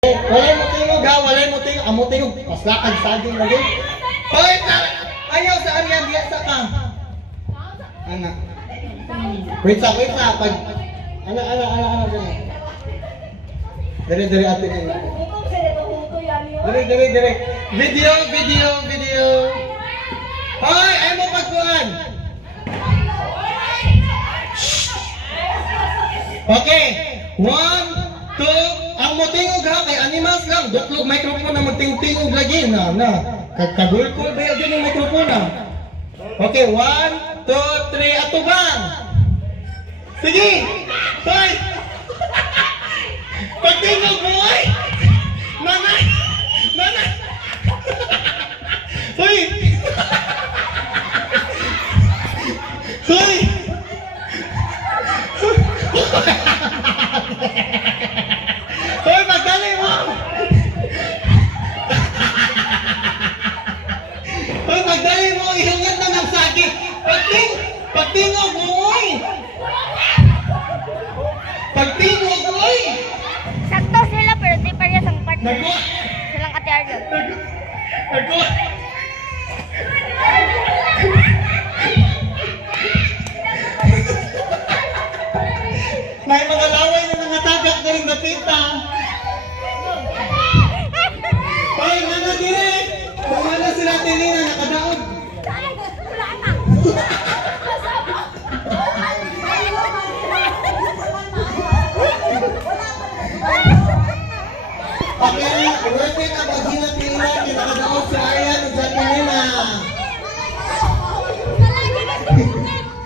Walay mo tingog ha, walay mo tingog. Amo tingog, paslakad saging lagi. Hoy, ayaw sa Aryan, diya sa ka. Anak. Wait sa, pag... Ana, gano'n. Dire, ate nga. Dire. Video. Hoy, ay mo pagkuhan. Okay, 1, 2, ang motingog ha, kay animals lang, duklog microphone na magtingog lagi na. Kagulkul ba yun yung microphone na? Okay, 1, 2, 3, atubang! Sige! Hoy! Pagtingog mo, hoy! Nanay! Hoy! Hoy! Hoy, magdali mo! Hoy, magdali mo! Ihungat na ng sakit! Pagtingog mo, hoy! Pagtingog mo, hoy! Sakto sila pero di parehas ang partner. Nagwa! Silang Ate Aryan. Nagwa! May mga laway na nangatagak na rin napita. Hoy, mana dire! Kung mana sila tinina